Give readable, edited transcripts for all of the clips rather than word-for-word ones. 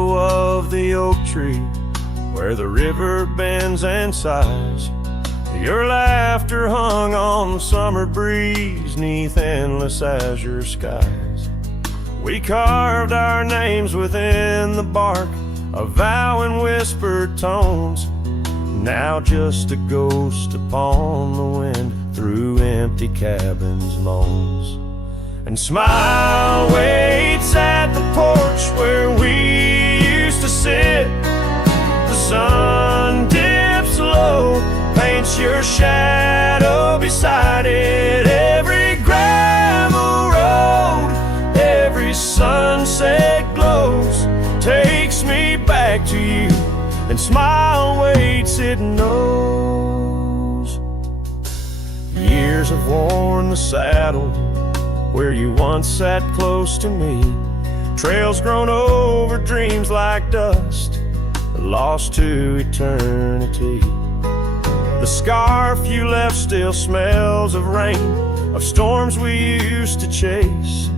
shadow of the oak tree, where the river bends and sighs. Your laughter hung on the summer breeze, 'neath endless azure skies. We carved our names within the bark, a vow in whispered tones, now just a ghost upon the wind through empty cabins' moans. And smile waits at the porch where we used to sit. The sun dips low, paints your shadow beside it. Every gravel road, every sunset glows, takes me back to you, and smile waits, it knows. Years have worn the saddle where you once sat close to me. Trails grown over dreams like dust, lost to eternity. The scarf you left still smells of rain, of storms we used to chase.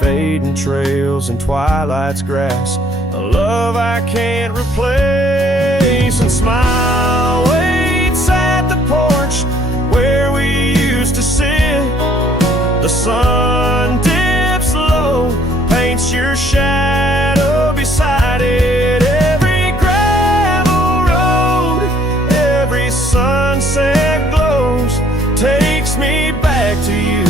Fading trails and twilight's grass, a love I can't replace. And smile waits at the porch where we used to sit. The sun dips low, paints your shadow beside it. Every gravel road, every sunset glows, takes me back to you,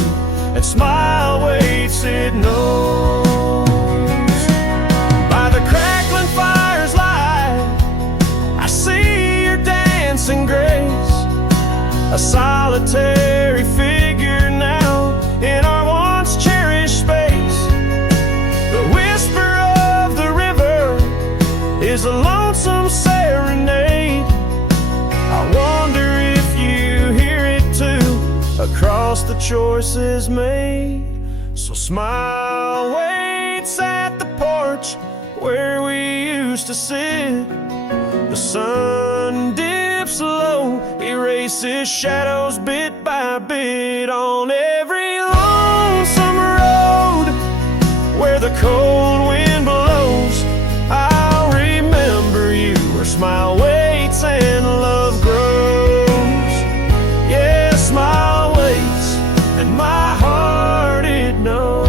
and smile waits, it knows. By the crackling fire's light, I see your dancing grace, a solitary figure now in our once cherished space. The whisper of the river is a lonesome serenade. I wonder if you hear it too, across the choices made. So smile waits at the porch where we used to sit. The sun dips low, erases shadows bit by bit on every lonesome road where the cold wind blows. I'll remember you where smile waits and love grows. Yeah, smile waits and my heart it knows.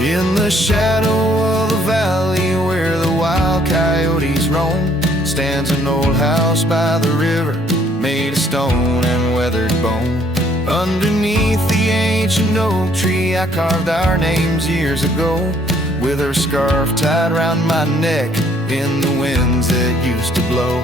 In the shadow of the valley where the wild coyotes roam, stands an old house by the river, made of stone and weathered bone. Underneath the ancient oak tree I carved our names years ago, with her scarf tied round my neck in the winds that used to blow.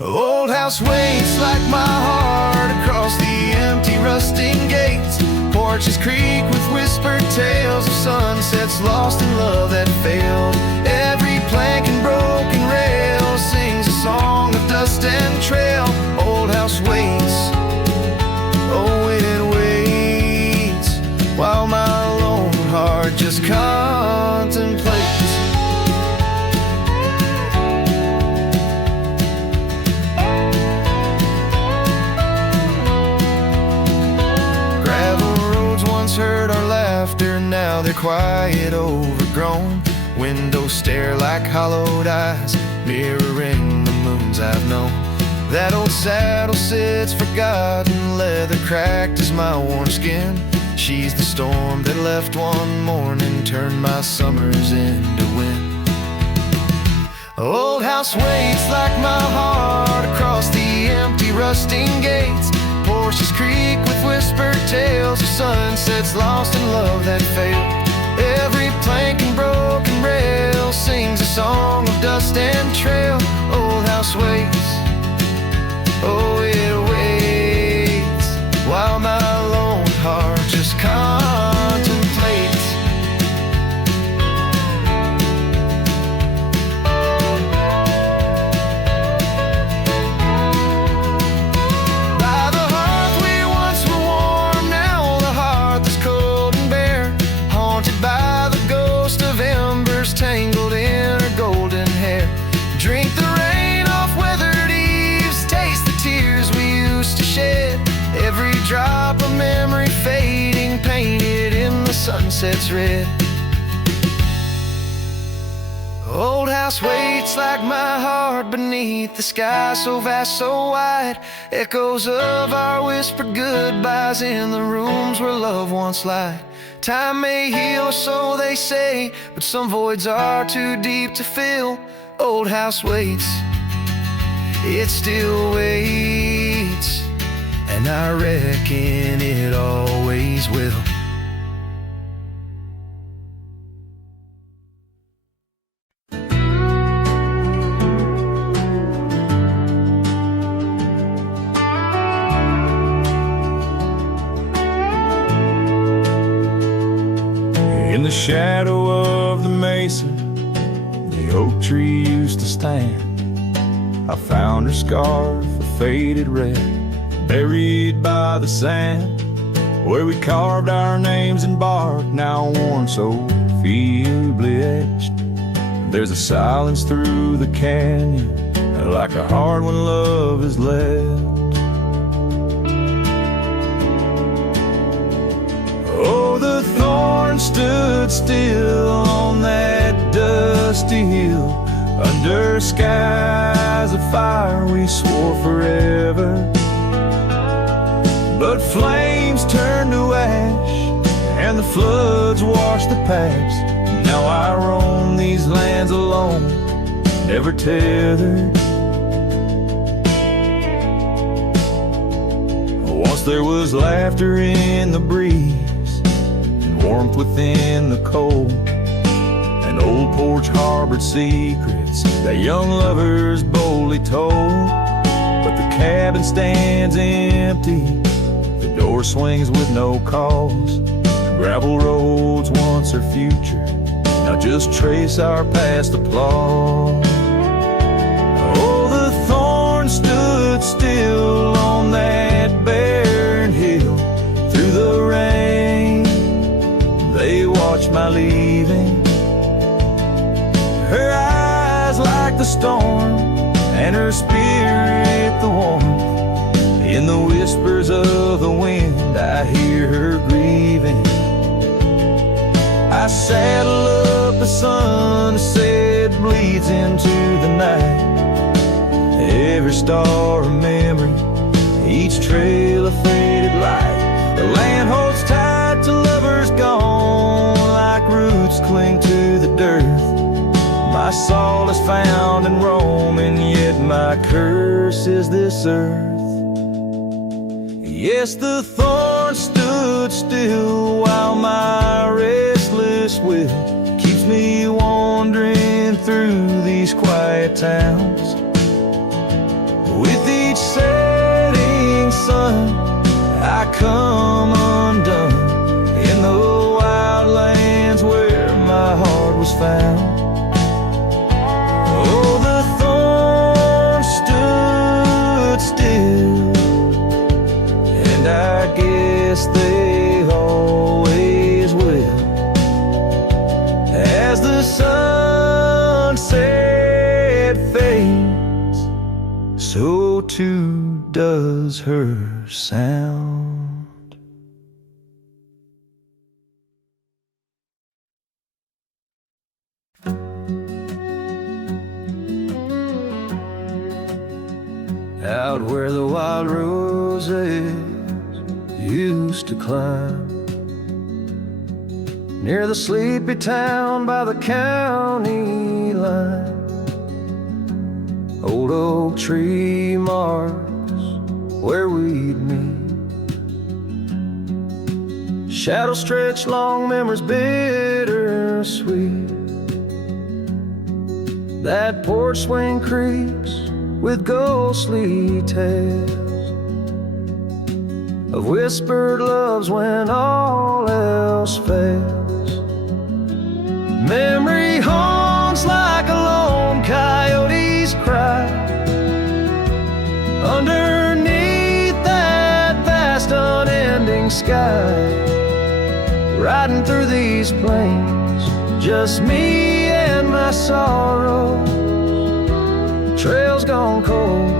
Old house waits like my heart across the empty rusting gates. Porches creak with whispered tales of sunsets lost in love that failed. Every plank and broken rail sings a song of dust and trail. Old house waits, oh it waits, while my lone heart just contemplates. Heard our laughter, now they're quiet, overgrown. Windows stare like hollowed eyes, mirroring the moons I've known. That old saddle sits forgotten, leather cracked as my worn skin. She's the storm that left one morning, turned my summers into wind. Old house waits like my heart across the empty rusting gates. Porches creak with whispered tales of sunsets lost in love that failed. Every plank and broken rail sings a song of dust and trail. Old house waits, oh it waits, while my lone heart just contemplates. sunset's red. Old house waits like my heart beneath the sky so vast, so wide. Echoes of our whispered goodbyes in the rooms where love once lied. Time may heal, so they say, but some voids are too deep to fill. Old house waits, it still waits, and I reckon it always will. In the shadow of the mesa, the oak tree used to stand. I found her scarf, a faded red, buried by the sand, where we carved our names in bark, now worn so feebly etched. There's a silence through the canyon, like a heart when love is left. Oh, the thorn stood still on that dusty hill, under skies of fire we swore forever. But flames turned to ash, and the floods washed the past. Now I roam these lands alone, never tethered. Once there was laughter in the breeze, warmth within the cold. An old porch harbored secrets that young lovers boldly told. But the cabin stands empty, the door swings with no cause. Gravel roads once our future, now just trace our past applause. Oh, the thorn stood still on that barren hill. Through the rain they watched my leaving, her eyes like the storm, and her spirit the warmth. In the whispers of the wind I hear her grieving. I saddle up a sunset bleeds into the night. Every star a memory, each trail a faded light. The land holds tight to lovers gone, like roots cling to the dirt. My solace found in roaming, yet my curse is this earth. Yes, the thorn stood still while my restless will keeps me wandering through these quiet towns. With each setting sun I come undone in the wild lands where my heart was found. Oh, the thorn stood still, and I guess they always will. As the sunset fades, so too does her sound. Out where the wild roses used to climb, near the sleepy town by the county line, old oak tree marks where we'd meet. Shadows stretch long, memories bittersweet. That porch swing creaks with ghostly tales of whispered loves when all else fails. Memory haunts like a lone coyote's cry underneath that vast unending sky. Riding through these plains, just me and my sorrow. Trails gone cold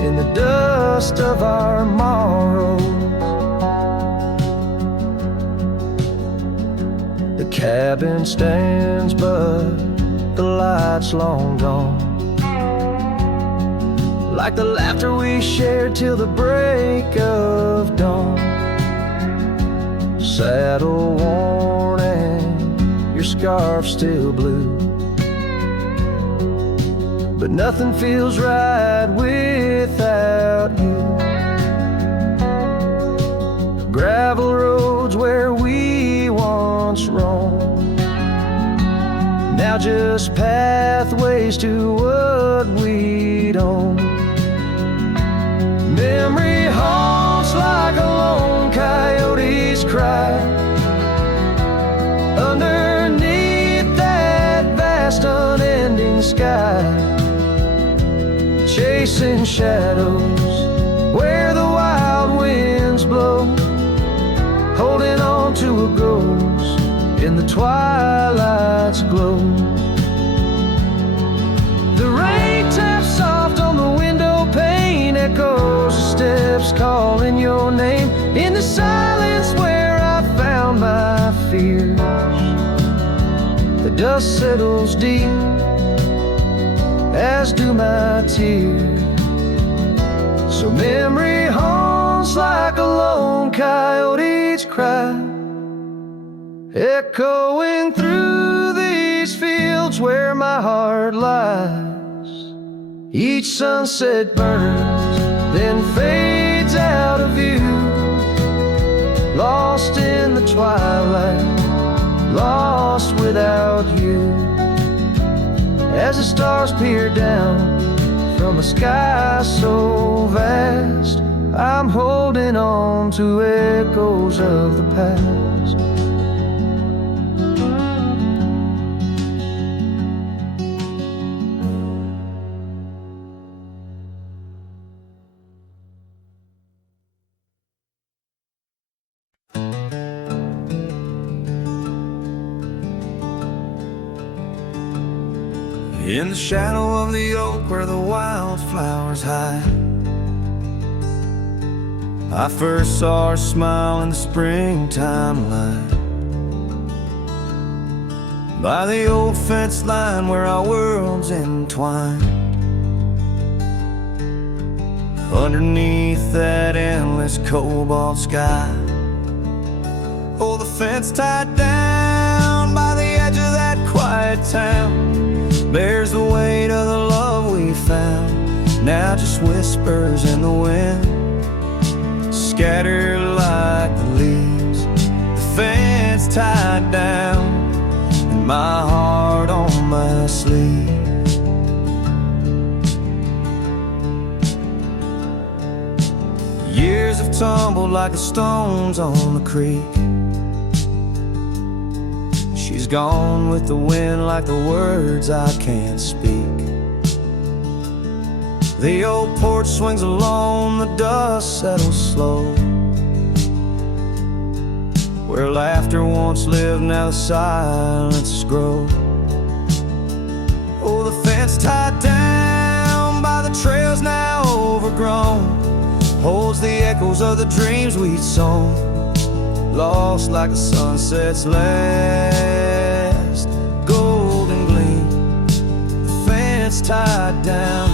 in the dust of our morrows. cabin stands, but the light's long gone. Like the laughter we shared till the break of dawn. Saddle worn and your scarf still blue, but nothing feels right without you. Gravel roads where we once roamed, now just pathways to what we'd own. Memory haunts like a lone coyote's cry underneath that vast unending sky, chasing shadows where the wild winds blow, holding on to a ghost in the twilight's glow. The rain taps soft on the window pane, echoes of steps calling your name in the silence where I found my fears. The dust settles deep, as do my tears. So memory haunts like a lone coyote's cry, echoing through these fields where my heart lies. Each sunset burns, then fades out of view, lost in the twilight, lost without you. As the stars peer down from a sky so vast, I'm holding on to echoes of the past. In the shadow of the oak where the wildflowers hide, I first saw her smile in the springtime light. By the old fence line where our worlds entwine, underneath that endless cobalt sky. Oh, the fence tied down by the edge of that quiet town bears the weight of the love we found, now just whispers in the wind, scattered like the leaves. The fence tied down, and my heart on my sleeve. Years have tumbled like the stones on the creek. She's gone with the wind like the words I can't speak. The old porch swings alone, the dust settles slow. Where laughter once lived, now the silence grows. Oh, the fence tied down by the trails now overgrown holds the echoes of the dreams we'd sown, lost like the sunset's last golden gleam. The fence tied down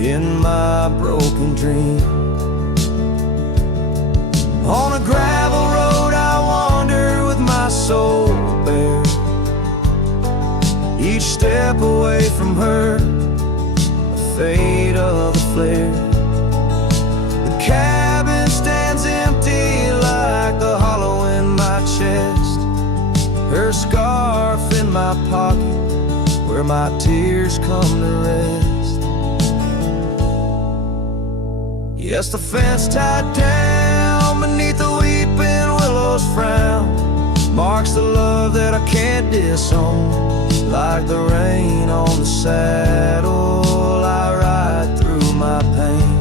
in my broken dream. On a gravel road I wander with my soul bare, each step away from her, the fate of a flare. The cabin stands empty like the hollow in my chest, her scarf in my pocket where my tears come to rest. Yes, the fence tied down beneath the weeping willow's frown marks the love that I can't disown, like the rain on the saddle I ride through my pain.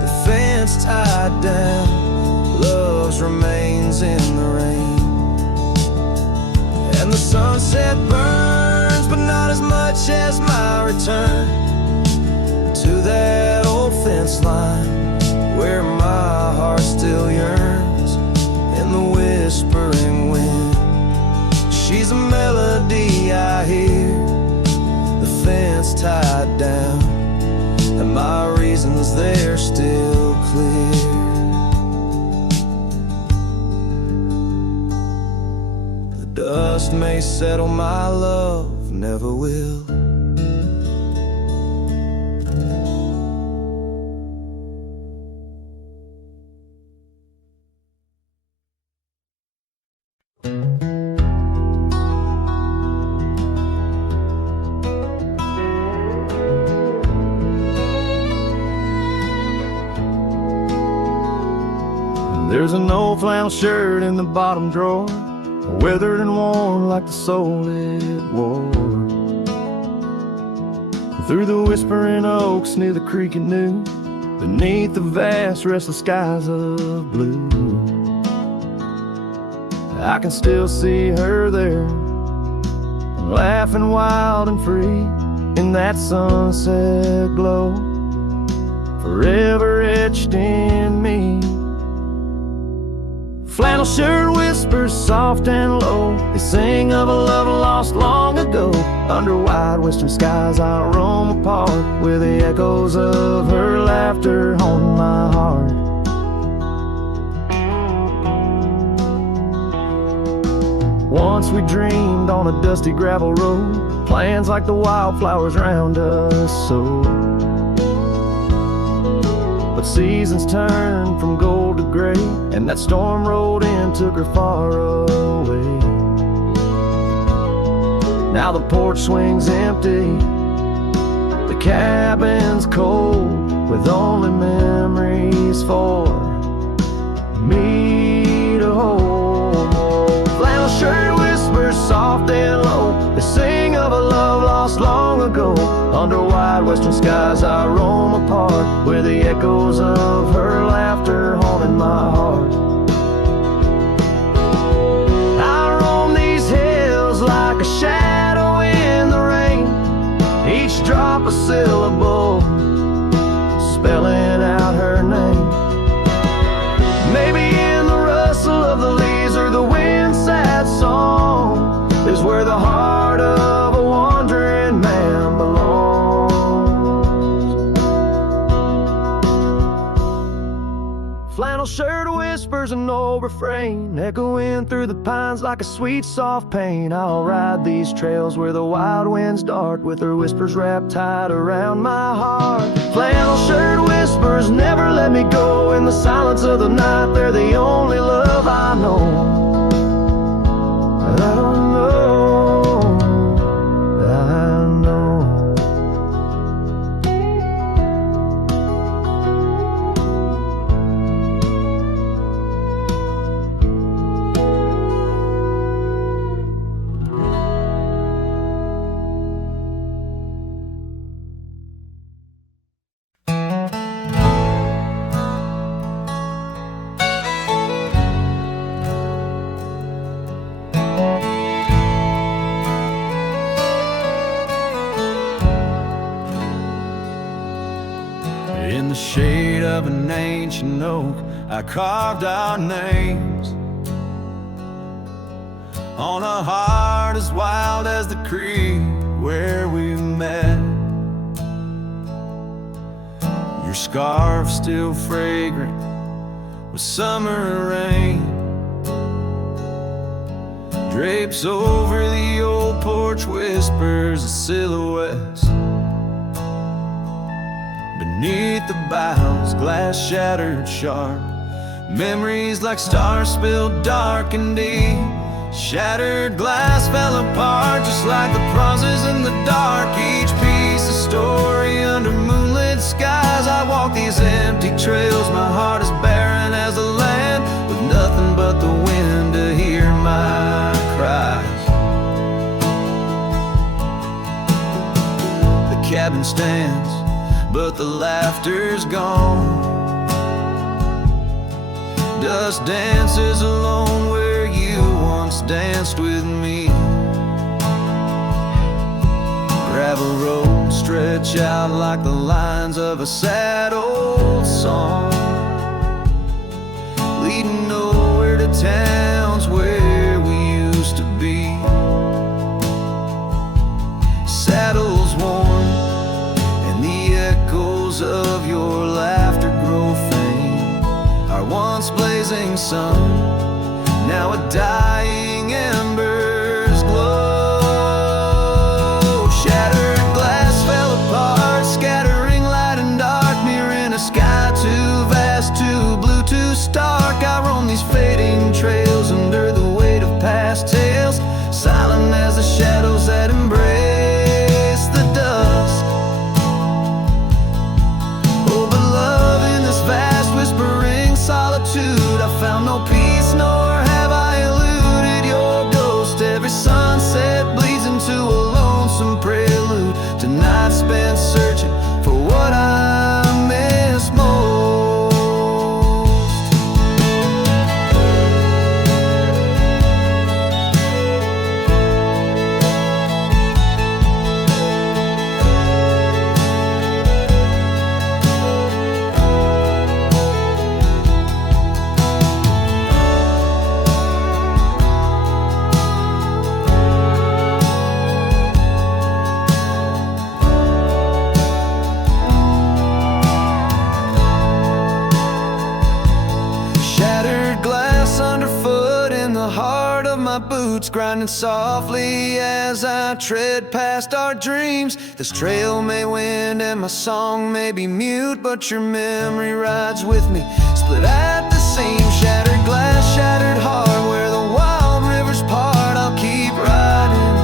The fence tied down, love's remains in the rain. And the sunset burns, but not as much as my return to that old fence line where my heart still yearns in the whispering wind. upside down, and my reasons, they're still clear. The dust may settle, my love never will. There's an old flannel shirt in the bottom drawer, weathered and worn like the soul it wore. Through the whispering oaks near the creek at noon, beneath the vast restless skies of blue, I can still see her there, laughing wild and free in that sunset glow, forever etched in me. Flannel shirt whispers soft and low, they sing of a love lost long ago. Under wide western skies I roam apart, with the echoes of her laughter haunting my heart. Once we dreamed on a dusty gravel road, plans like the wildflowers round us so. But seasons turned from gold to gray, and that storm rolled in, took her far away. Now the porch swings empty, the cabin's cold, with only memories for me to hold. Flannel shirt whispers soft and low, they sing of a love lost long ago. Under wide western skies I roam apart, where the echoes of her laughter haunted my heart. I roam these hills like a shadow in the rain, each drop a syllable, spelling out her name. Maybe in the rustle of the leaves or the wind's sad song is where the heart of a wandering man belongs. Flannel shirt whispers an old refrain, echoing through the pines like a sweet soft pain. I'll ride these trails where the wild winds dart, with her whispers wrapped tight around my heart. Flannel shirt whispers never let me go, in the silence of the night they're the only love I know. I don't know, I know. In the shade of an ancient oak, I carved our names on a heart as wild as the creek where we met. Your scarf still fragrant with summer rain, drapes over the old porch, whispers of silhouettes. Beneath the boughs, glass shattered sharp, memories like stars spilled dark and deep. Shattered glass fell apart, just like the pauses in the dark. Each piece a story under moonlit skies. I walk these empty trails, my heart is barren as a land, with nothing but the wind to hear my cries. The cabin stands, but the laughter's gone. Dust dances alone where you once danced with me. Gravel roads stretch out like the lines of a sad old song, leading nowhere to towns where we used to be. Saddles worn, shadows of your laughter grow faint. Our once blazing sun, now a dying embers glow. Shattered glass fell apart, scattering light and dark, mirroring a sky too vast, too blue, too stark. I roam these fading trails under the weight of past tales, silent as the shadows that embrace the dusk. Oh, but love, in this vast whispering solitude, I found no peace, nor have I eluded your ghost. Every sunset bleeds into a lonesome prelude to nights spent searching for what I miss most. Boots grinding softly as I tread past our dreams. This trail may wind and my song may be mute, but your memory rides with me, split at the seam. Shattered glass, shattered heart, where the wild rivers part, I'll keep riding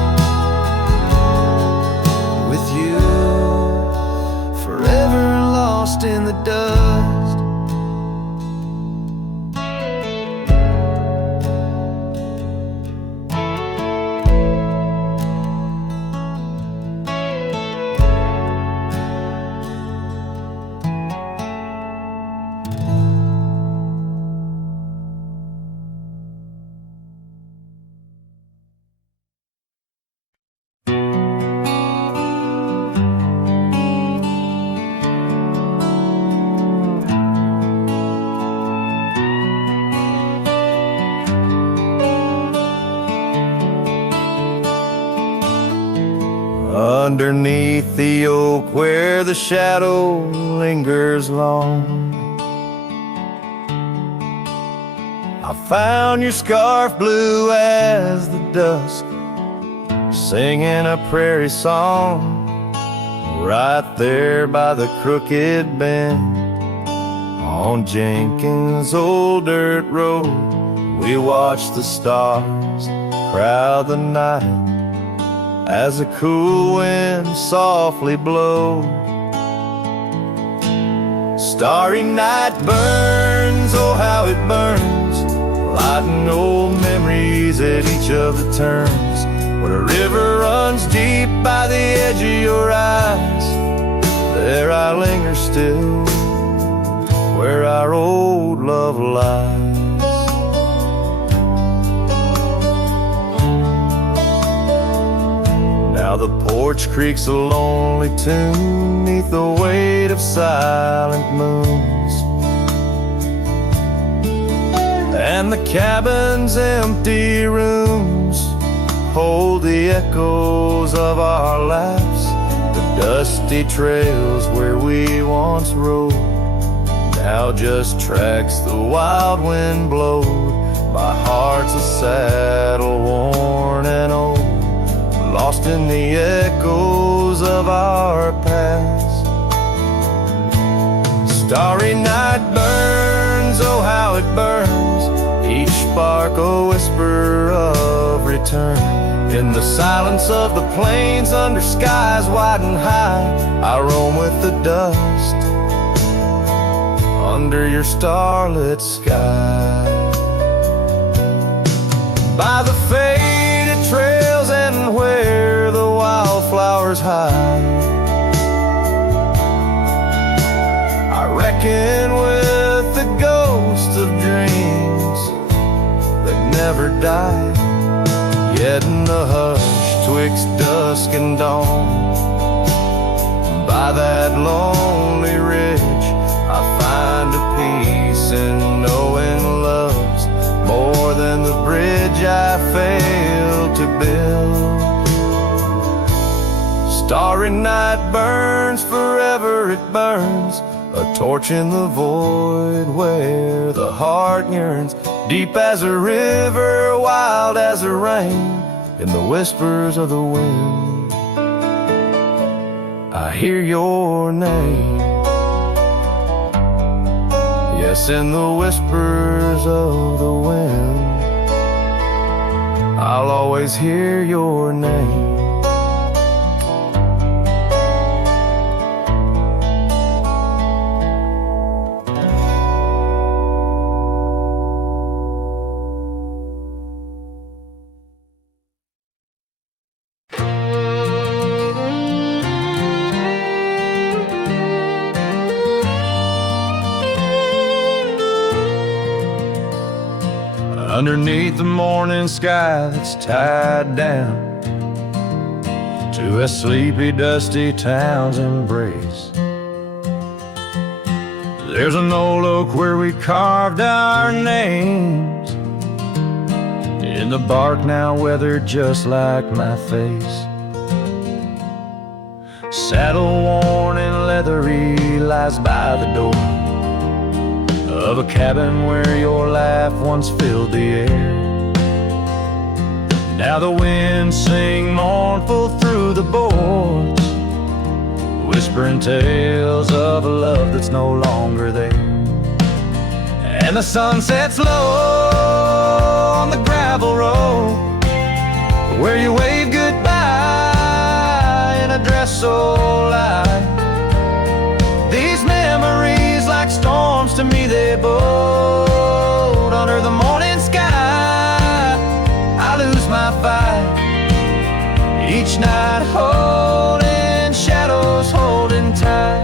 with you, forever lost in the dust. Underneath the oak where the shadow lingers long, I found your scarf blue as the dusk, singing a prairie song. Right there by the crooked bend on Jenkins' old dirt road, we watched the stars crowd the night as a cool wind softly blows. Starry night burns, oh how it burns, lighting old memories at each of the turns. Where a river runs deep by the edge of your eyes, there I linger still, where our old love lies. Now the porch creaks a lonely tune neath the weight of silent moons, and the cabin's empty rooms hold the echoes of our laughs. The dusty trails where we once rode now just tracks the wild wind blowed by hearts a saddle worn and old, lost in the echoes of our past. Starry night burns, oh how it burns, each spark a whisper of return. In the silence of the plains under skies wide and high, I roam with the dust under your starlit sky. By the faded trails and where the wildflowers hide, I reckon with the ghosts of dreams that never die. Yet in the hush twixt dusk and dawn, by that lonely ridge, I find a peace in knowing love's more than the bridge I failed to build. Starry night burns, forever it burns, a torch in the void where the heart yearns. Deep as a river, wild as a rain, in the whispers of the wind, I hear your name. Yes, in the whispers of the wind, I'll always hear your name. Underneath the morning sky that's tied down to a sleepy, dusty town's embrace, there's an old oak where we carved our names in the bark, now weathered just like my face. Saddle worn and leathery lies by the door of a cabin where your laugh once filled the air. Now the winds sing mournful through the boards, whispering tales of a love that's no longer there. And the sun sets low on the gravel road where you wave goodbye in a dress so light. These memories, like storms to me, they bold under the morning sky. I lose my fight each night, holding shadows, holding tight.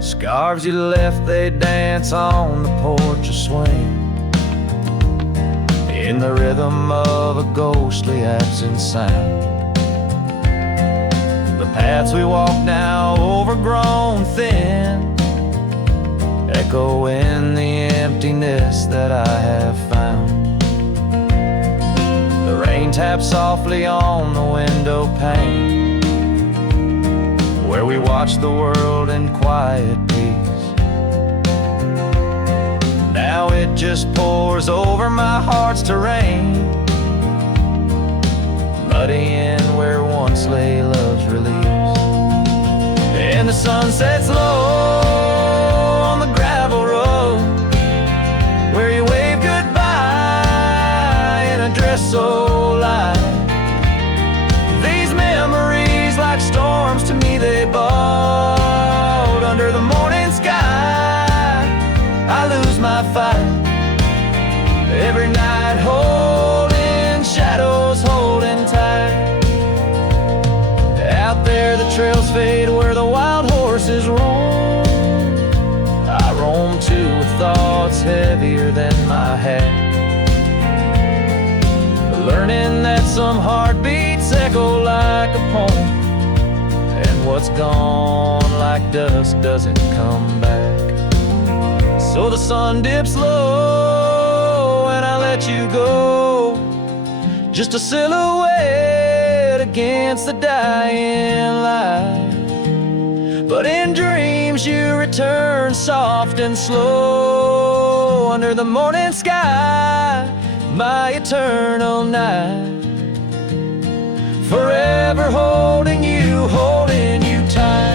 Scarves you left, they dance on the porch or swing in the rhythm of a ghostly absent sound. The paths we walk now, overgrown thin, echo in the emptiness that I have found. The rain taps softly on the window pane where we watch the world in quiet peace. Now it just pours over my heart's terrain, muddying where once lay love's release. And the sun sets low on the gravel road where you wave goodbye in a dress so light. These memories, like storms to me, they bold under the morning sky. I lose my fight every night, holding shadows, holding tight. Out there the trails fade where the wild horses roam. I roam too with thoughts heavier than my hat, learning that some heartbeats echo like a poem, and what's gone like dust doesn't come back. So the sun dips low and I let you go, just a silhouette against the dying light. But in dreams you return soft and slow under the morning sky, my eternal night, forever holding you tight.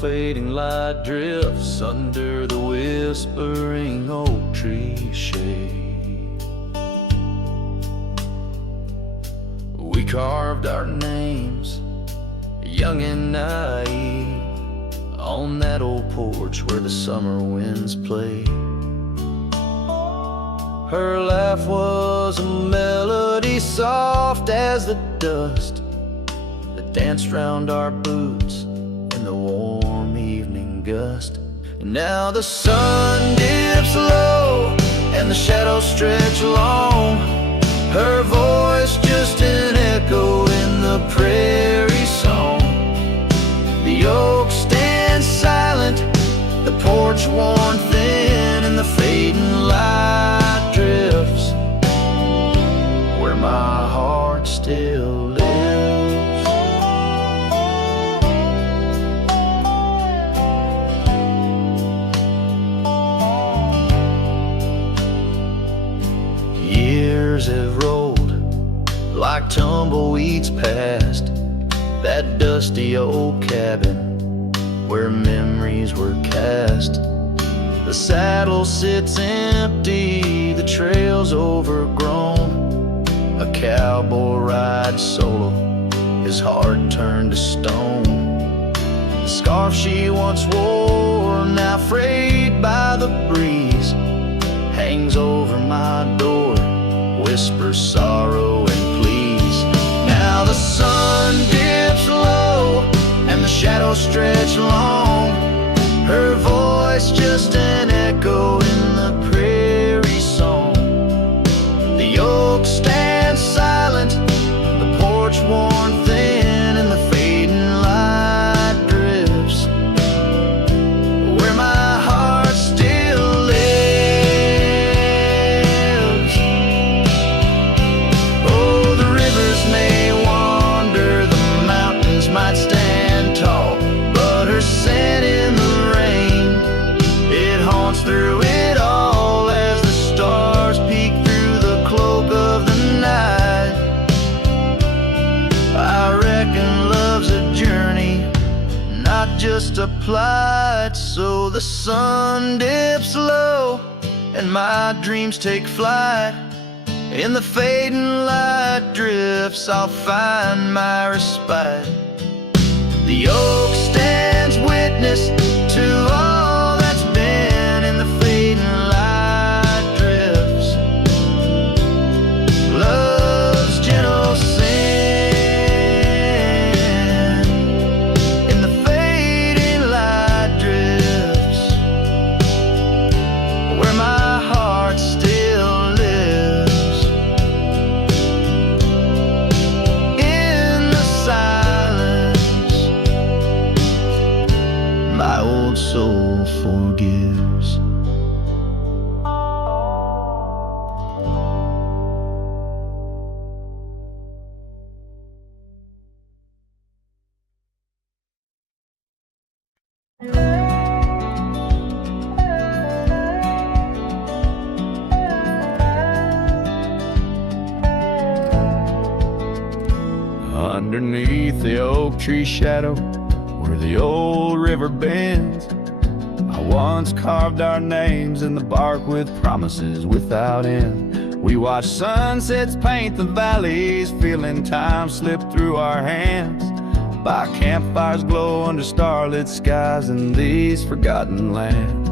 Fading light drifts under the whispering oak tree shade. We carved our names, young and naive, on that old porch where the summer winds played. Her laugh was a melody soft as the dust that danced round our boots in the warm evening gust. And now the sun dips low and the shadows stretch long, her voice just an echo in the prairie song. The oak stands silent, the porch worn thin, and the fading light drifts where my heart still lives. Years have rolled like tumbleweeds past that dusty old cabin where memories were cast. The saddle sits empty, the trail's overgrown. A cowboy rides solo, his heart turned to stone. The scarf she once wore, now frayed by the breeze, hangs over my door, whispers sorrow and please. Now the sun dips low and the shadows stretch long, her voice just an echo in the prairie song. The oak stands silent, the porch worn thin, and the fading light drifts where my heart still lives. Oh, the rivers may wander, the mountains might stand tall, but her scent in the rain, it haunts through it all as the stars peek through the cloak of the night. I reckon love's a journey, not just a plight. So the sun dips low and my dreams take flight. In the fading light drifts I'll find my respite. The oak stands witness to all that's been in the fading light drifts. Love's gentle sin in the fading light drifts where my heart still lives. In the silence my old soul forgives. Underneath the oak tree shadow, where the old river bends, I once carved our names in the bark with promises without end. We watched sunsets paint the valleys, feeling time slip through our hands. By campfires glow under starlit skies in these forgotten lands.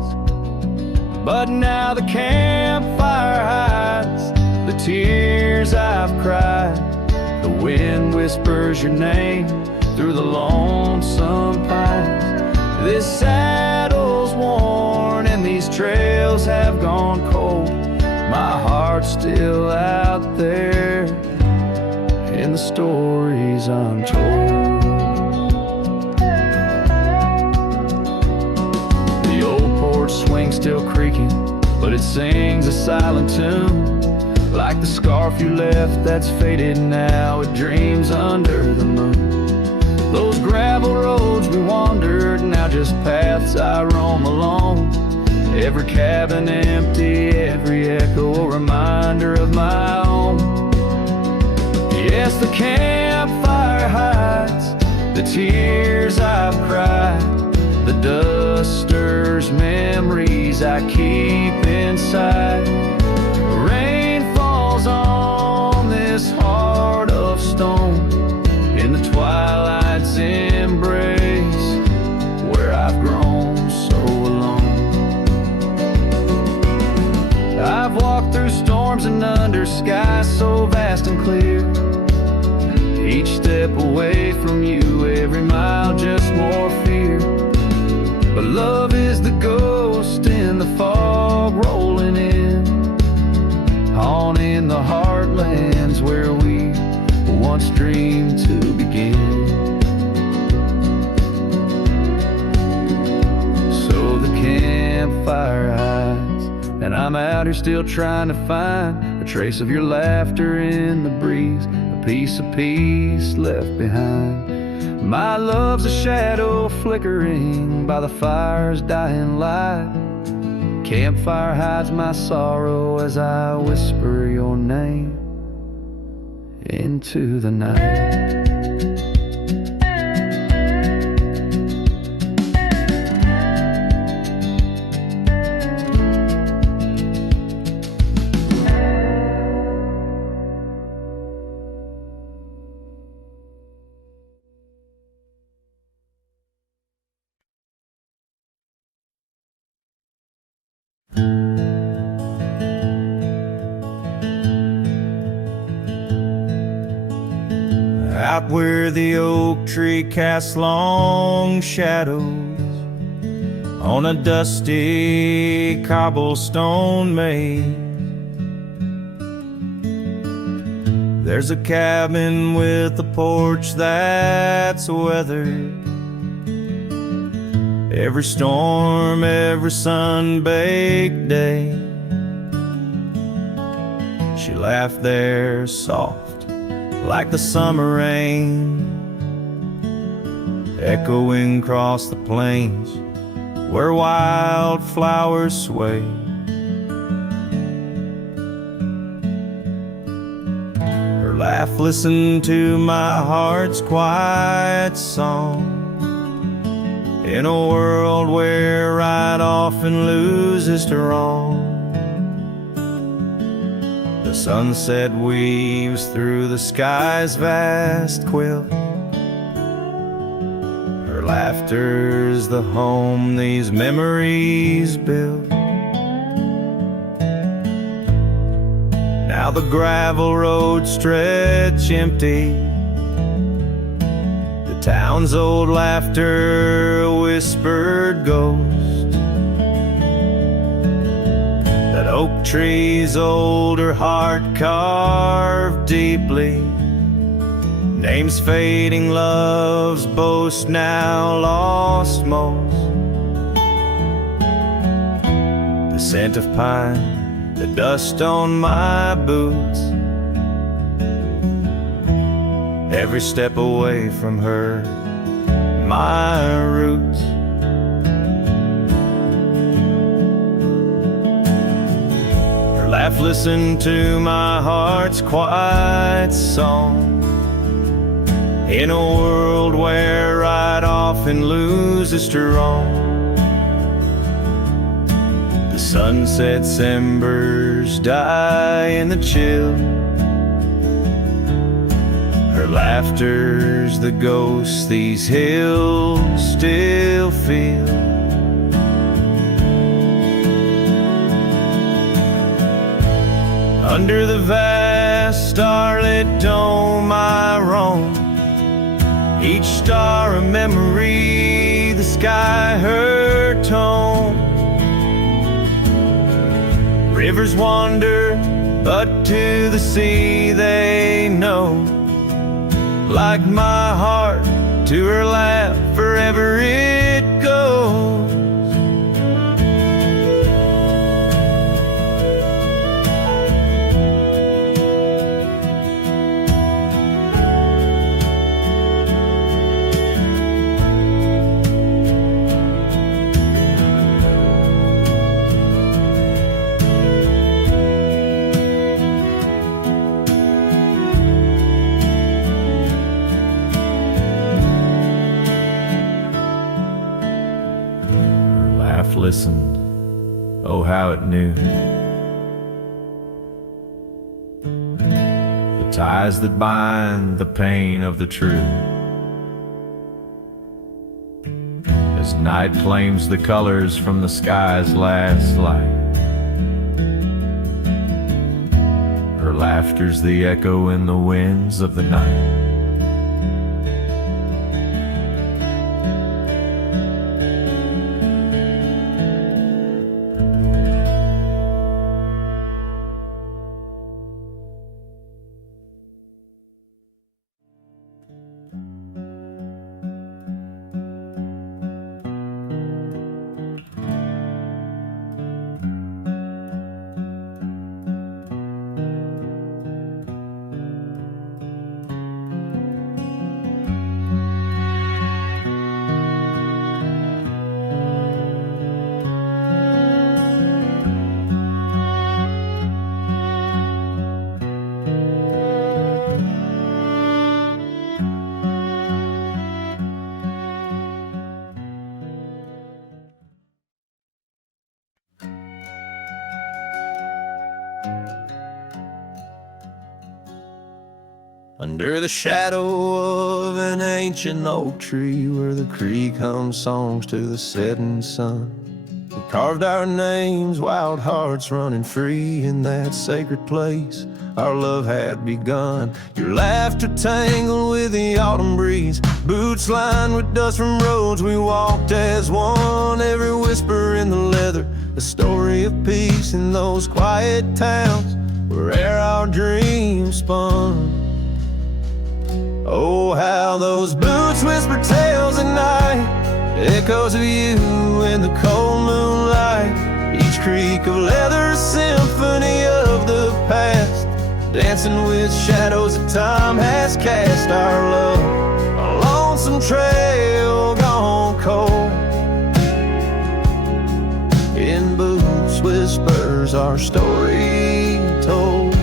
But now the campfire hides the tears I've cried. The wind whispers your name through the lonesome pines. This saddle's worn and these trails have gone cold. My heart's still out there in the stories untold. The old porch swing still creaking, but it sings a silent tune. Like the scarf you left that's faded now, it dreams under the moon. Those gravel roads we wandered, now just paths I roam alone. Every cabin empty, every echo a reminder of my own. Yes, the campfire hides the tears I've cried. The dust stirs memories I keep inside. Rain falls on this heart of stone in the twilight's embrace, where I've grown so alone. I've walked through storms and under skies so vast and clear. from you, every mile just more fear. But love is the ghost in the fog rolling in, haunting the heartlands where we once dreamed to begin. So the campfire hides, and I'm out here still trying to find a trace of your laughter in the breeze, a piece of peace left behind. My love's a shadow flickering by the fire's dying light. Campfire hides my sorrow as I whisper your name into the night. Out where the oak tree casts long shadows on a dusty cobblestone maze, there's a cabin with a porch that's weathered. Every storm, every sun-baked day, she laughed there soft like the summer rain, echoing across the plains where wildflowers sway. Her laugh listened to my heart's quiet song, in a world where right often loses to wrong. The sunset weaves through the sky's vast quilt. Her laughter's the home these memories build. Now the gravel roads stretch empty, the town's old laughter a whispered ghost. That oak tree's older heart carved deeply, names fading, love's boast now lost most. The scent of pine, the dust on my boots, every step away from her, my roots. Laugh, listen to my heart's quiet song, in a world where right often loses to wrong. The sunset's embers die in the chill, her laughter's the ghost these hills still feel. Under the vast starlit dome I roam, each star a memory, the sky her tone. Rivers wander, but to the sea they know, like my heart to her laugh forever it goes. Listened, oh how it knew. The ties that bind the pain of the true. As night claims the colors from the sky's last light, her laughter's the echo in the winds of the night. Under the shadow of an ancient oak tree, where the creek hums songs to the setting sun, we carved our names, wild hearts running free. In that sacred place our love had begun. Your laughter tangled with the autumn breeze, boots lined with dust from roads we walked as one. Every whisper in the leather, a story of peace in those quiet towns where our dreams spun. Oh, how those boots whisper tales at night, echoes of you in the cold moonlight. Each creak of leather, a symphony of the past, dancing with shadows that time has cast. Our love, a lonesome trail gone cold. In boots whispers our story told.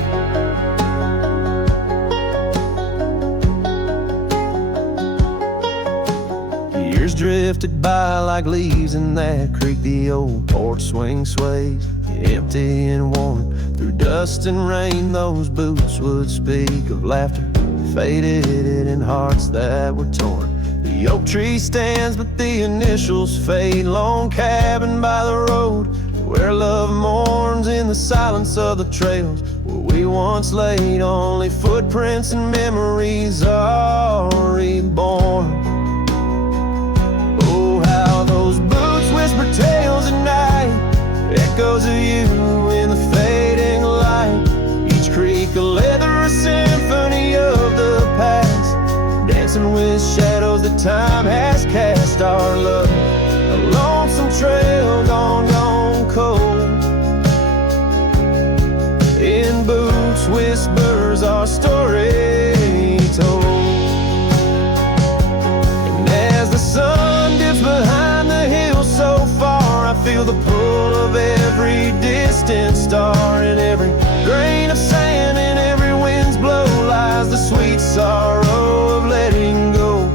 Years drifted by like leaves in that creek. The old porch swing sways, empty and worn. Through dust and rain those boots would speak of laughter faded in hearts that were torn. The oak tree stands but the initials fade. Lone cabin by the road where love mourns. In the silence of the trails where we once laid, only footprints and memories are reborn. Oh, how those boots whisper tales at night, echoes of you in the fading light. Each creak a leather, a symphony of the past, dancing with shadows that time has cast. Our love, a lonesome trail gone cold. In boots whispers our story told. And as the sun dips behind the hills so far, I feel the pull of every distant star. In every grain of sand, in every wind's blow, lies the sweet sorrow of letting go.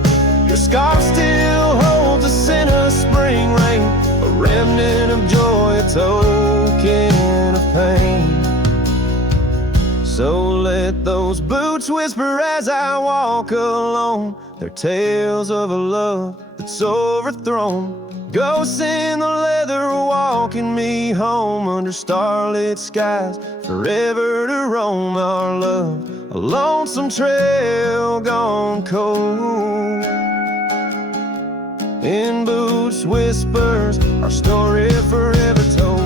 Your scarf still holds a scent of spring rain, a remnant of joy, a token of pain. So let those boots whisper as I walk alone, their tales of a love that's overthrown. Ghosts in the leather walking me home, under starlit skies forever to roam. Our love, a lonesome trail gone cold. In boots whispers our story forever told.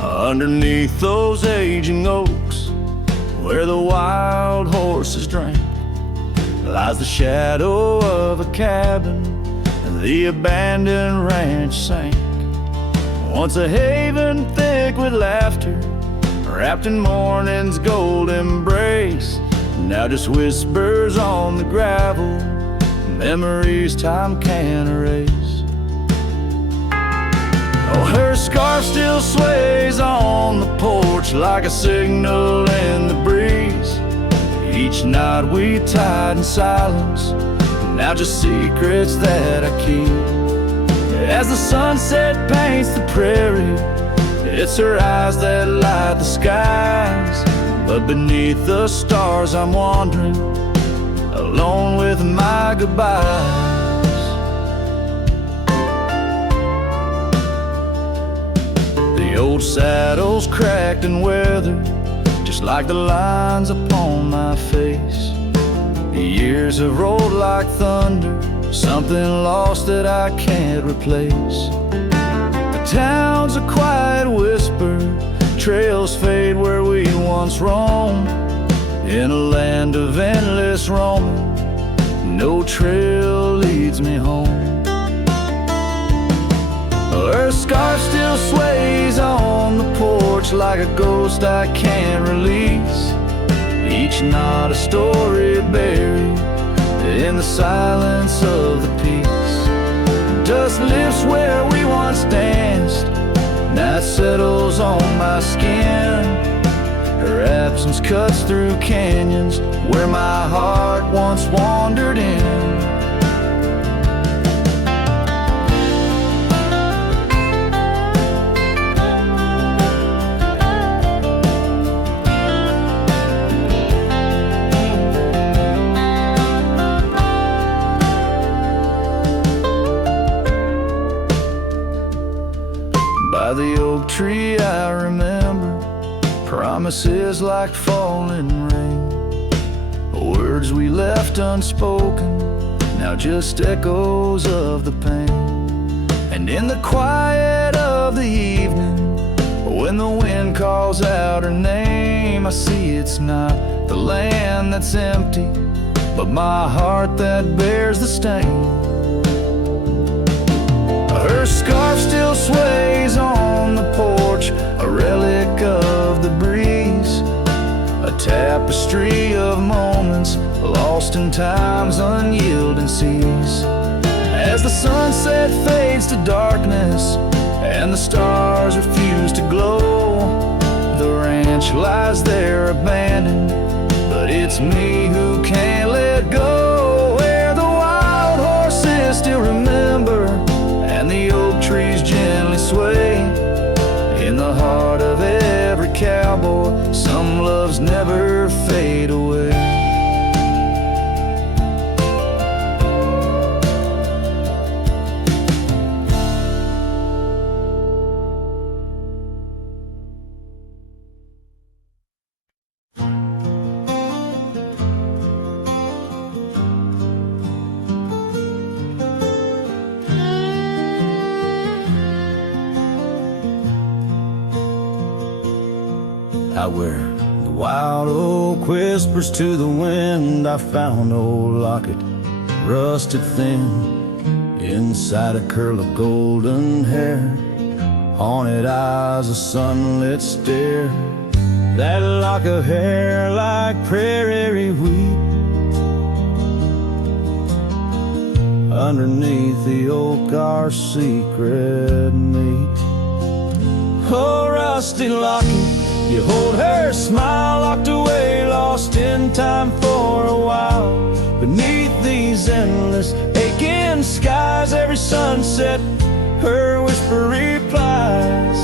Underneath those aging oaks, where the wild horses drank, lies the shadow of a cabin, and the abandoned ranch sank. Once a haven thick with laughter, wrapped in morning's gold embrace, now just whispers on the gravel, memories time can't erase. Oh, her scarf still sways on the porch like a signal in the breeze. Each night we tied in silence, now just secrets that I keep. As the sunset paints the prairie, it's her eyes that light the skies. But beneath the stars I'm wandering, alone with my goodbyes. The old saddle's cracked and weathered, just like the lines upon my face. The years have rolled like thunder, something lost that I can't replace. The town's a quiet whisper, trails fade where we once roamed. In a land of endless roaming, no trail leads me home. Her scarf still sways on the porch like a ghost I can't release. Each night a story buried, in the silence of the peaks. Dust lifts where we once danced, night settles on my skin. Her absence cuts through canyons where my heart once wandered in. By the oak tree I remember promises like falling rain, words we left unspoken, now just echoes of the pain. And in the quiet of the evening, when the wind calls out her name, I see it's not the land that's empty, but my heart that bears the stain. Her scarf still sways on the porch, a relic of the breeze, a tapestry of moments lost in time's unyielding seas. As the sunset fades to darkness and the stars refuse to glow, the ranch lies there abandoned, but it's me who can't let go. Where the wild horses still remember and the oak trees gently sway, in the heart of every cowboy, some loves never fade away. Out where the wild oak whispers to the wind, I found an old locket, rusted thin, inside a curl of golden hair, haunted eyes, a sunlit stare. That lock of hair like prairie wheat, underneath the oak our secret meet. Oh, rusty locket, you hold her smile locked away, lost in time for a while. Beneath these endless aching skies, every sunset her whisper replies.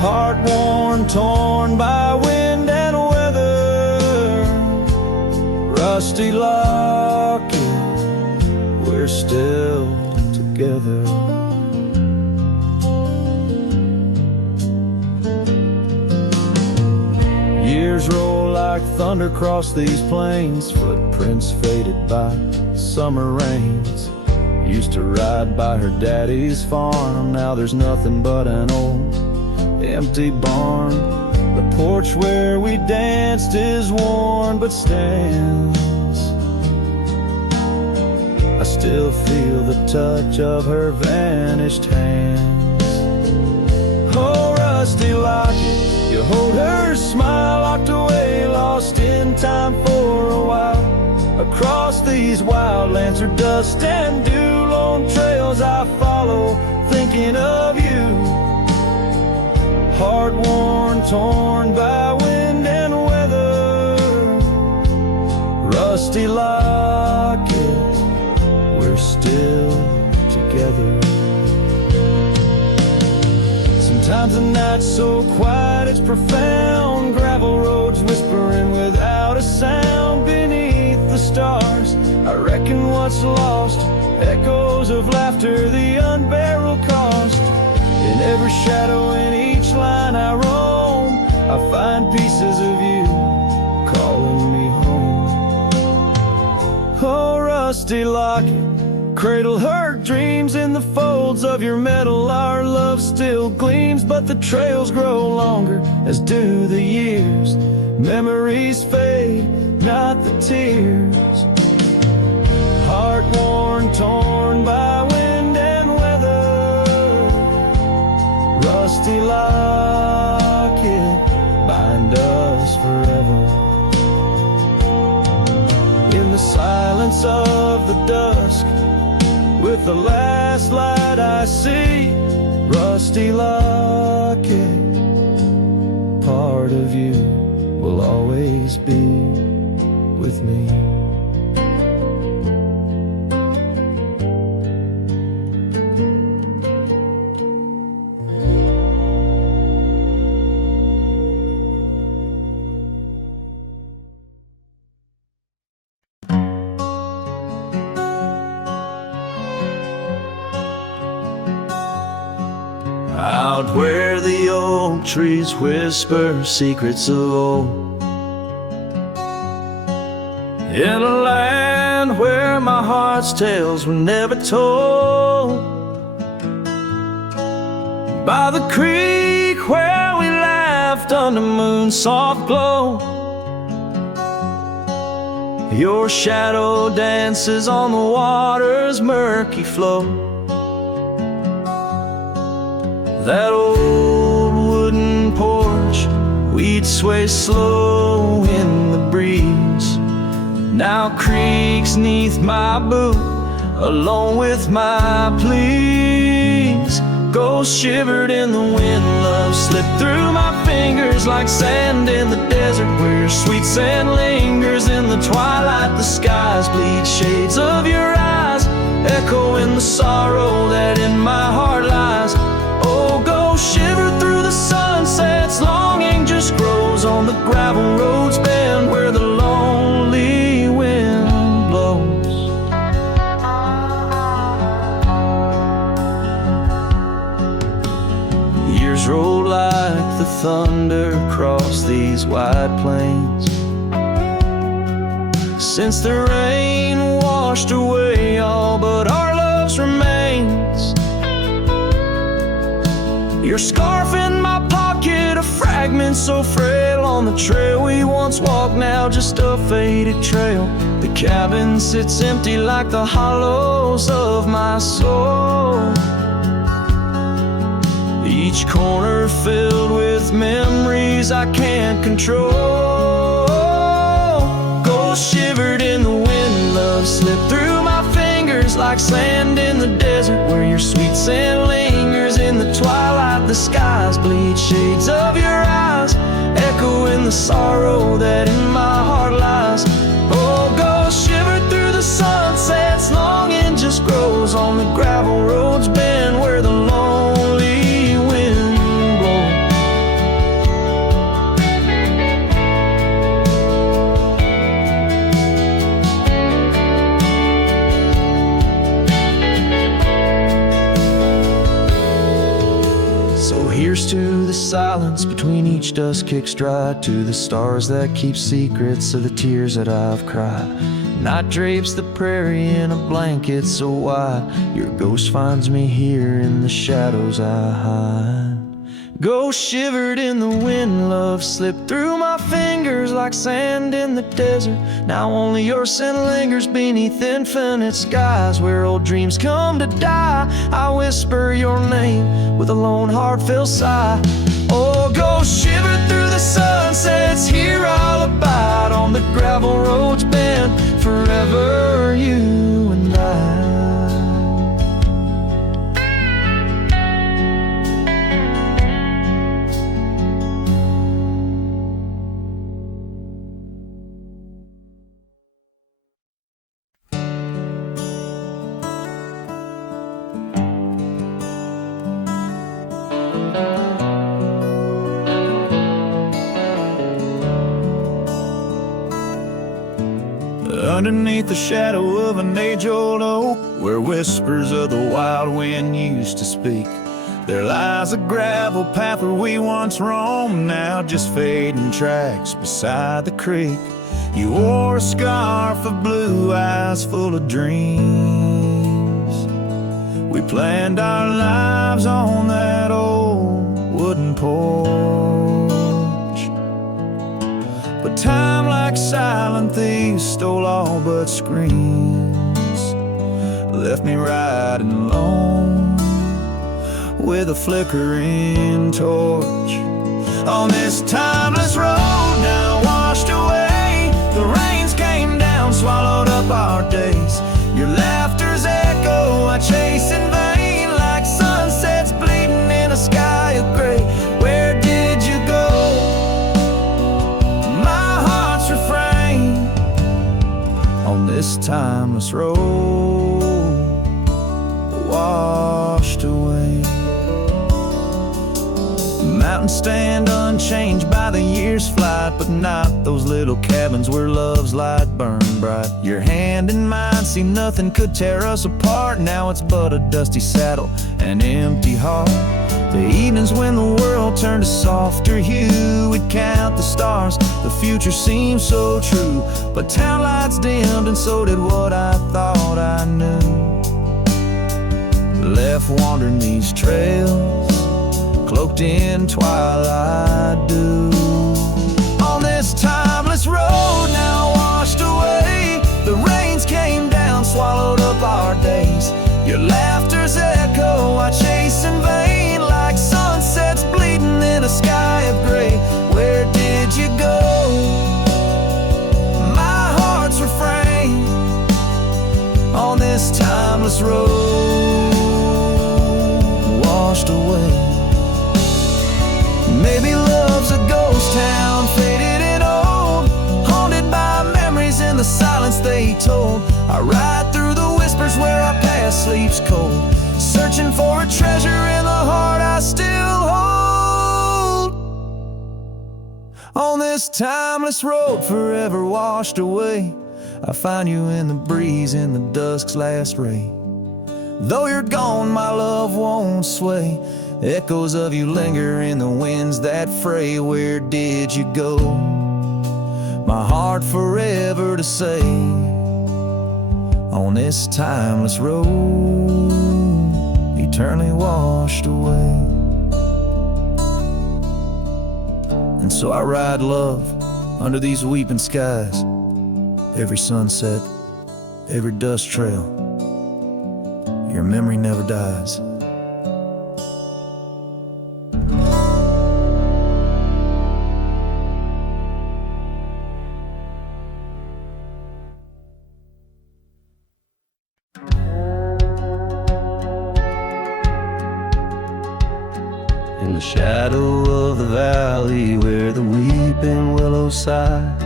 Heart worn, torn by wind and weather, rusty locket, we're still together. Years roll like thunder across these plains, footprints faded by summer rains. Used to ride by her daddy's farm, now there's nothing but an old empty barn. The porch where we danced is worn but stands. I still feel the touch of her vanished hands. Oh, rusty locket, you hold her smile locked away, lost in time for a while. Across these wild lands, her dust and dew, lone trails I follow, thinking of you. Heart worn, torn by wind and weather, rusty locket, we're still together. Sometimes the night's so quiet it's profound, gravel roads whispering without a sound. Beneath the stars, I reckon what's lost, echoes of laughter, the unbearable cost. In every shadow, in each line I roam, I find pieces of you calling me home. Oh, rusty locket, cradle her dreams in the folds of your metal. Our love still gleams, but the trails grow longer, as do the years. Memories fade, not the tears. Heart worn, torn by wind and weather, rusty locket, bind us forever. In the silence of the dusk, with the last light I see, rusty locket, part of you will always be with me. Out where the oak trees whisper secrets of old, in a land where my heart's tales were never told, by the creek where we laughed under moon's soft glow, your shadow dances on the water's murky flow. That old wooden porch, we'd sway slow in the breeze, now creaks 'neath my boot, along with my pleas. Ghosts shivered in the wind, love slipped through my fingers like sand in the desert, where your sweet sand lingers in the twilight. The skies bleed shades of your eyes, echo in the sorrow that in my heart lies. Oh, go shiver through the sunsets, longing just grows on the gravel roads bend, where the lonely wind blows. Years roll like the thunder across these wide plains, since the rain washed away all but our love's remains. Your scarf in my pocket, a fragment so frail, on the trail we once walked, now just a faded trail. The cabin sits empty like the hollows of my soul, each corner filled with memories I can't control. Ghosts shivered in the wind, love slipped through my fingers like sand in the desert, where your sweet sand lingers in the twilight. The skies bleed shades of your eyes, echo in the sorrow that in my heart lies. Oh, ghosts shiver through the sunsets, longing just grows on the gravel roads bend, where the lonely wind blows. Here's to the silence between each dust kicks dry, to the stars that keep secrets of the tears that I've cried. Night drapes the prairie in a blanket so wide, your ghost finds me here in the shadows I hide. Ghost shivered in the wind, love slipped through my fingers like sand in the desert, now only your scent lingers beneath infinite skies, where old dreams come to die. I whisper your name with a lone heartfelt sigh. Oh, ghost shivered through the sunsets, here I'll abide, on the gravel roads bend, forever you and I. Underneath the shadow of an age-old oak, where whispers of the wild wind used to speak, there lies a gravel path where we once roamed, now just fading tracks beside the creek. You wore a scarf of blue eyes full of dreams. We planned our lives on that old wooden porch, but time like silent thieves stole all but screams, left me riding alone with a flickering torch on this timeless road now washed away. The rains came down, swallowed up chase in vain, like sunsets bleeding in a sky of gray. Where did you go? My heart's refrain On this timeless road, washed away. Mountains stand unchanged by the year's flight, but not those little cabins where love's light burned bright. Your hand in mine, see nothing could tear us apart. Now it's but a dusty saddle, an empty heart. The evenings when the world turned a softer hue, we'd count the stars, the future seemed so true. But town lights dimmed and so did what I thought I knew. Left wandering these trails, cloaked in twilight dew. On this timeless road now washed away, the rains came down, swallowed up our days. Your laughter's echo I chase in vain, like sunsets bleeding in a sky of gray. Where did you go? My heart's refrain on this timeless road, washed away. Maybe love's a ghost town, faded and old, haunted by memories in the silence they told. I ride through the whispers where our past sleeps cold, searching for a treasure in the heart I still hold. On this timeless road, forever washed away, I find you in the breeze in the dusk's last ray. Though you're gone, my love won't sway. Echoes of you linger in the winds that fray. Where did you go? My heart forever to say. On this timeless road, eternally washed away. And so I ride love under these weeping skies. Every sunset, every dust trail, your memory never dies. In the shadow of the valley where the weeping willows sigh,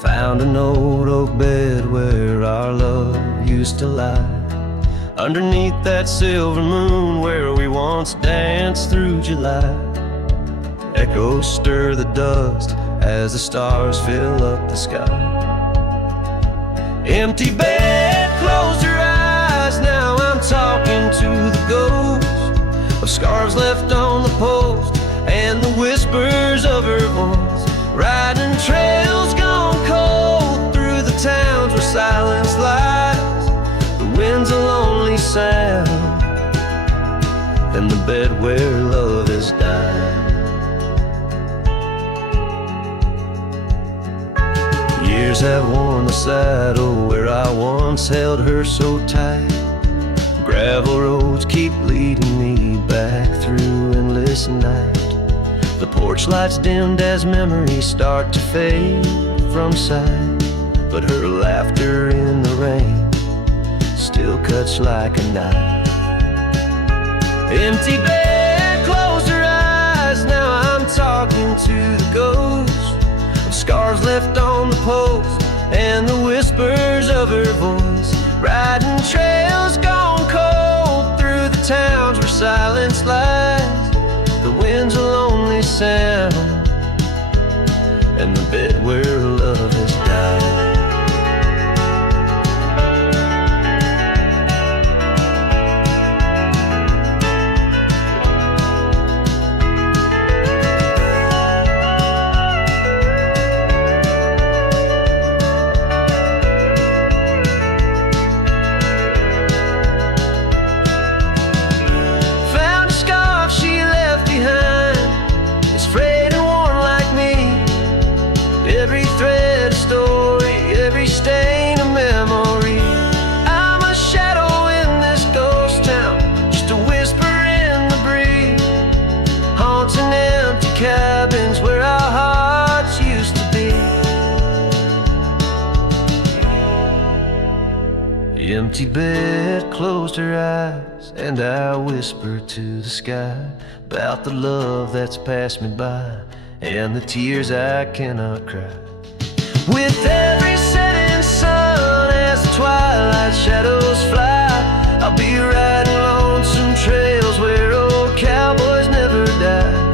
found an old oak bed where our love used to lie. Underneath that silver moon where we once danced through July, echoes stir the dust as the stars fill up the sky. Empty bed, close your eyes, now I'm talking to the ghost of scarves left on the post and the whispers of her voice. Riding trails gone cold through the towns where silence lies. The wind's a lonely sound and the bed where love has died. Years have worn the saddle where I once held her so tight. Gravel roads keep leading me back through endless night. The porch lights dimmed as memories start to fade from sight, but her laughter in the rain still cuts like a knife. Empty bed, close her eyes, now I'm talking to the ghost of scars left on the post and the whispers of her voice. Riding trails gone cold through the towns where silence lies. The wind's a lonely sound and the bed where love has died. Every empty bed closed her eyes, and I whispered to the sky about the love that's passed me by and the tears I cannot cry. With every setting sun as the twilight shadows fly, I'll be riding lonesome trails where old cowboys never die.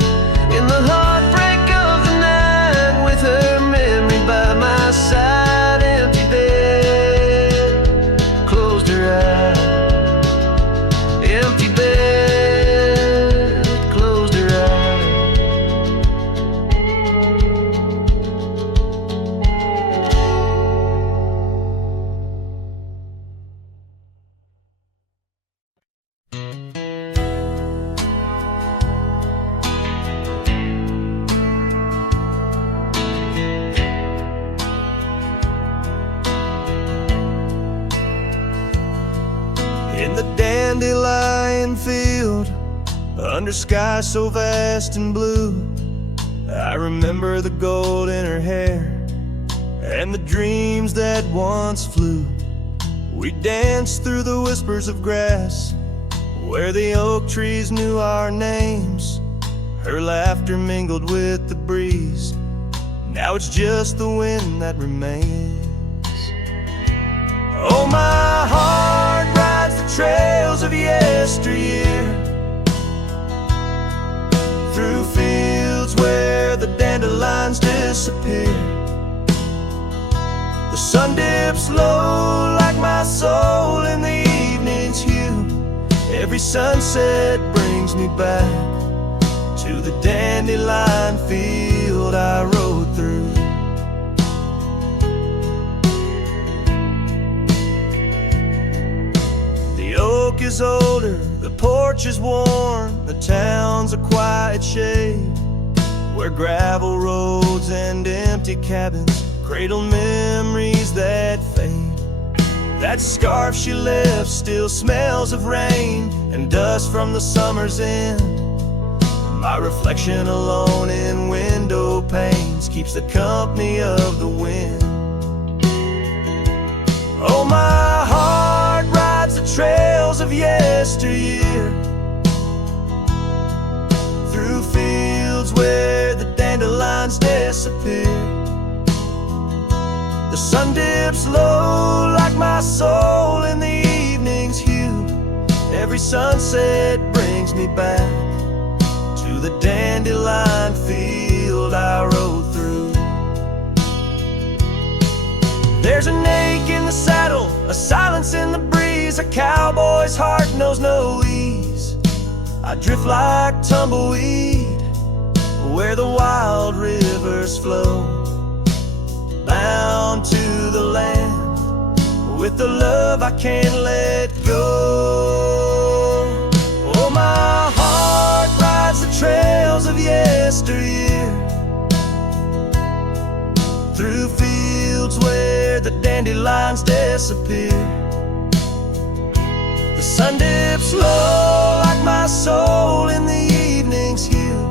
In the heartbreak of the night, with her memory by my side, empty bed closed her eyes. Empty bed closed her eyes. In the dandelion field, under sky so vast and blue, I remember the gold in her hair and the dreams that once flew. We danced through the whispers of grass where the oak trees knew our names. Her laughter mingled with the breeze. Now it's just the wind that remains. Oh, my heart rides the trails of yesteryear, through fields where the dandelions disappear. The sun dips low like my soul in the evening's hue. Every sunset brings me back to the dandelion field I rode through. The oak is older, the porch is warm, the town's a quiet shade, where gravel roads and empty cabins cradle memories that fade. That scarf she left still smells of rain and dust from the summer's end. My reflection alone in window panes keeps the company of the wind. Oh, my heart rides the trails of yesteryear, through fields where the dandelions disappear. The sun dips low like my soul in the evening's hue. Every sunset brings me back to the dandelion field I rode through. There's an ache in the saddle, a silence in the breeze. A cowboy's heart knows no ease. I drift like tumbleweed where the wild rivers flow, bound to the land with the love I can't let go. Oh, my heart rides the trails of yesteryear, through fields where the dandelions disappear. The sun dips low like my soul in the evening's hue.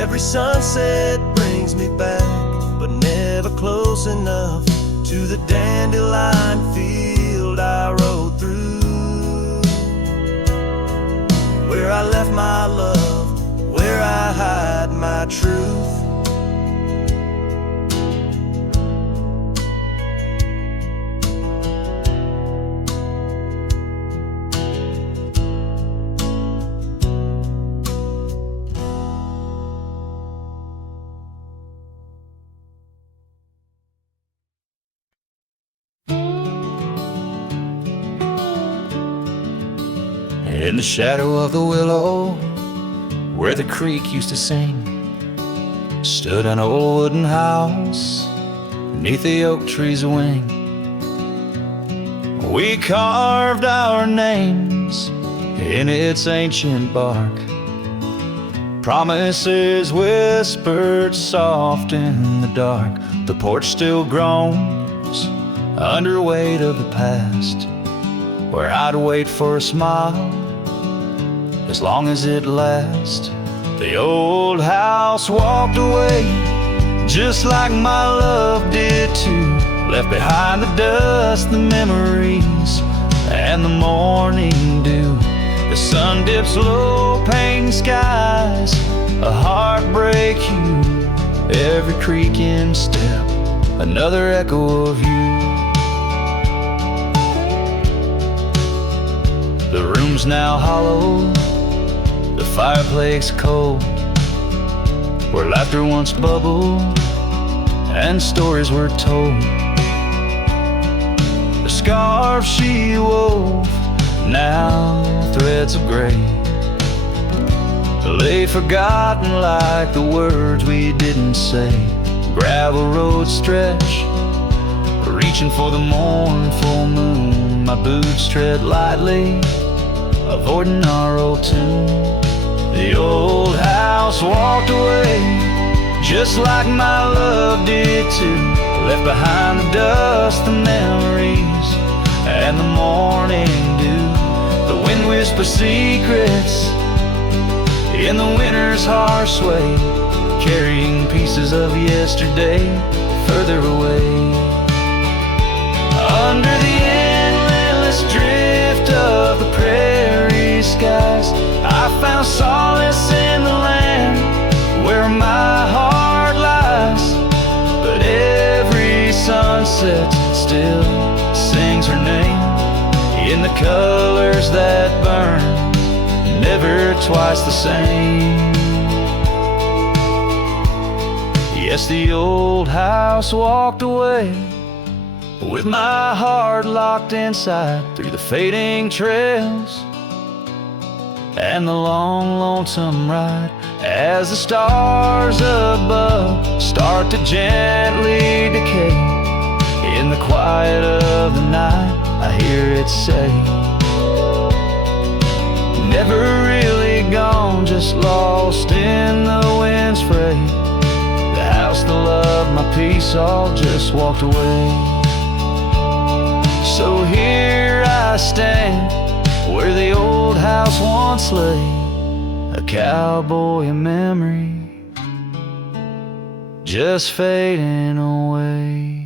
Every sunset brings me back, but never close enough to the dandelion field I rode through, where I left my love, where I hide my truth. In the shadow of the willow, where the creek used to sing, stood an old wooden house beneath the oak tree's wing. We carved our names in its ancient bark, promises whispered soft in the dark. The porch still groans under weight of the past, where I'd wait for a smile as long as it lasts. The old house walked away just like my love did too, left behind the dust, the memories, and the morning dew. The sun dips low, painting skies, a heartbreak hue. Every creaking step, another echo of you. The room's now hollow, the fireplace cold, where laughter once bubbled and stories were told. The scarf she wove, now threads of gray, lay forgotten like the words we didn't say. Gravel roads stretch, reaching for the mournful moon. My boots tread lightly, avoiding our old tune. The old house walked away, just like my love did too. Left behind the dust, the memories, and the morning dew. The wind whispers secrets in the winter's harsh sway, carrying pieces of yesterday further away. Under the endless drift of the prairie skies, I found solace in the land where my heart lies. But every sunset still sings her name in the colors that burn, never twice the same. Yes, the old house walked away, with my heart locked inside, through the fading trails and the long, lonesome ride. As the stars above start to gently decay, in the quiet of the night I hear it say, never really gone, just lost in the wind's fray. The house, the love, my peace all just walked away. So here I stand, where the old house once lay, a cowboy memory, just fading away.